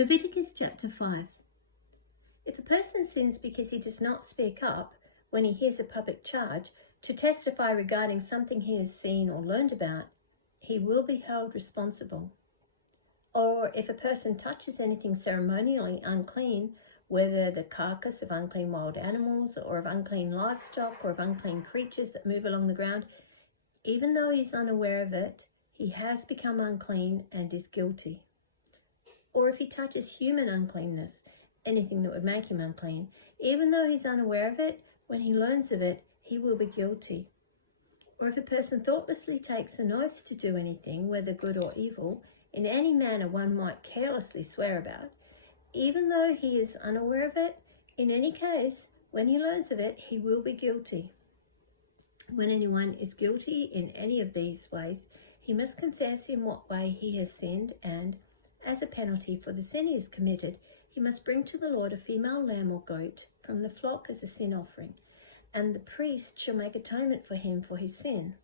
Leviticus chapter 5. If a person sins because he does not speak up when he hears a public charge to testify regarding something he has seen or learned about, he will be held responsible. Or if a person touches anything ceremonially unclean, whether the carcass of unclean wild animals or of unclean livestock or of unclean creatures that move along the ground, even though he is unaware of it, he has become unclean and is guilty. Or if he touches human uncleanness, anything that would make him unclean, even though he's unaware of it, when he learns of it, he will be guilty. Or if a person thoughtlessly takes an oath to do anything, whether good or evil, in any manner one might carelessly swear about, even though he is unaware of it, in any case, when he learns of it, he will be guilty. When anyone is guilty in any of these ways, he must confess in what way he has sinned, and, as a penalty for the sin he has committed, he must bring to the Lord a female lamb or goat from the flock as a sin offering, and the priest shall make atonement for him for his sin.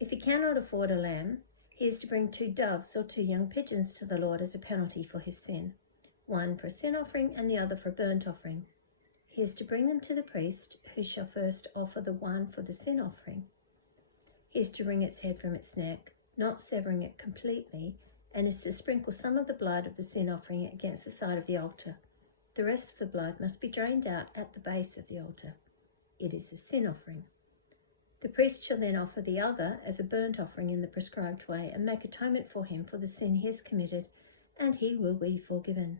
If he cannot afford a lamb, he is to bring 2 doves or 2 young pigeons to the Lord as a penalty for his sin, one for a sin offering and the other for a burnt offering. He is to bring them to the priest, who shall first offer the one for the sin offering. He is to wring its head from its neck, not severing it completely, and is to sprinkle some of the blood of the sin offering against the side of the altar. The rest of the blood must be drained out at the base of the altar. It is a sin offering. The priest shall then offer the other as a burnt offering in the prescribed way and make atonement for him for the sin he has committed, and he will be forgiven.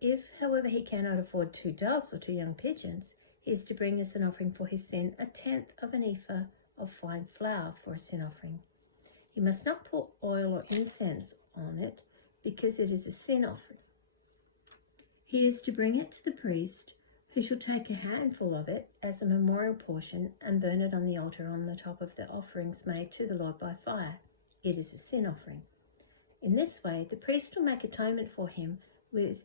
If, however, he cannot afford 2 doves or 2 young pigeons, he is to bring as an offering for his sin 1/10 of an ephah of fine flour for a sin offering. He must not put oil or incense on it, because it is a sin offering. He is to bring it to the priest, who shall take a handful of it as a memorial portion and burn it on the altar on the top of the offerings made to the Lord by fire. It is a sin offering. In this way, the priest will make atonement for him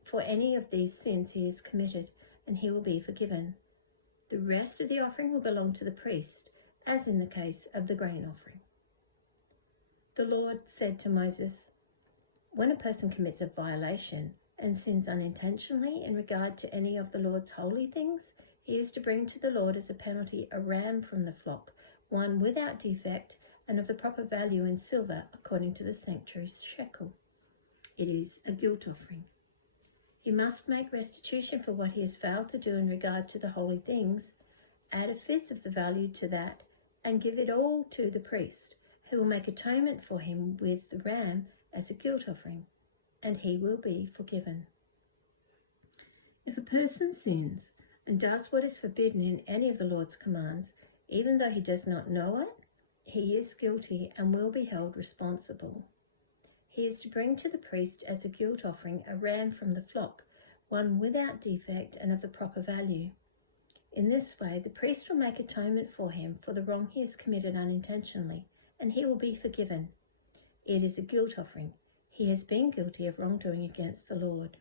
for any of these sins he has committed, and he will be forgiven. The rest of the offering will belong to the priest, as in the case of the grain offering. The Lord said to Moses, "When a person commits a violation and sins unintentionally in regard to any of the Lord's holy things, he is to bring to the Lord as a penalty a ram from the flock, one without defect and of the proper value in silver according to the sanctuary's shekel. It is a guilt offering. He must make restitution for what he has failed to do in regard to the holy things, add 1/5 of the value to that, and give it all to the priest, who will make atonement for him with the ram as a guilt offering, and he will be forgiven." If a person sins and does what is forbidden in any of the Lord's commands, even though he does not know it, he is guilty and will be held responsible. He is to bring to the priest as a guilt offering a ram from the flock, one without defect and of the proper value. In this way, the priest will make atonement for him for the wrong he has committed unintentionally, and he will be forgiven. It is a guilt offering. He has been guilty of wrongdoing against the Lord.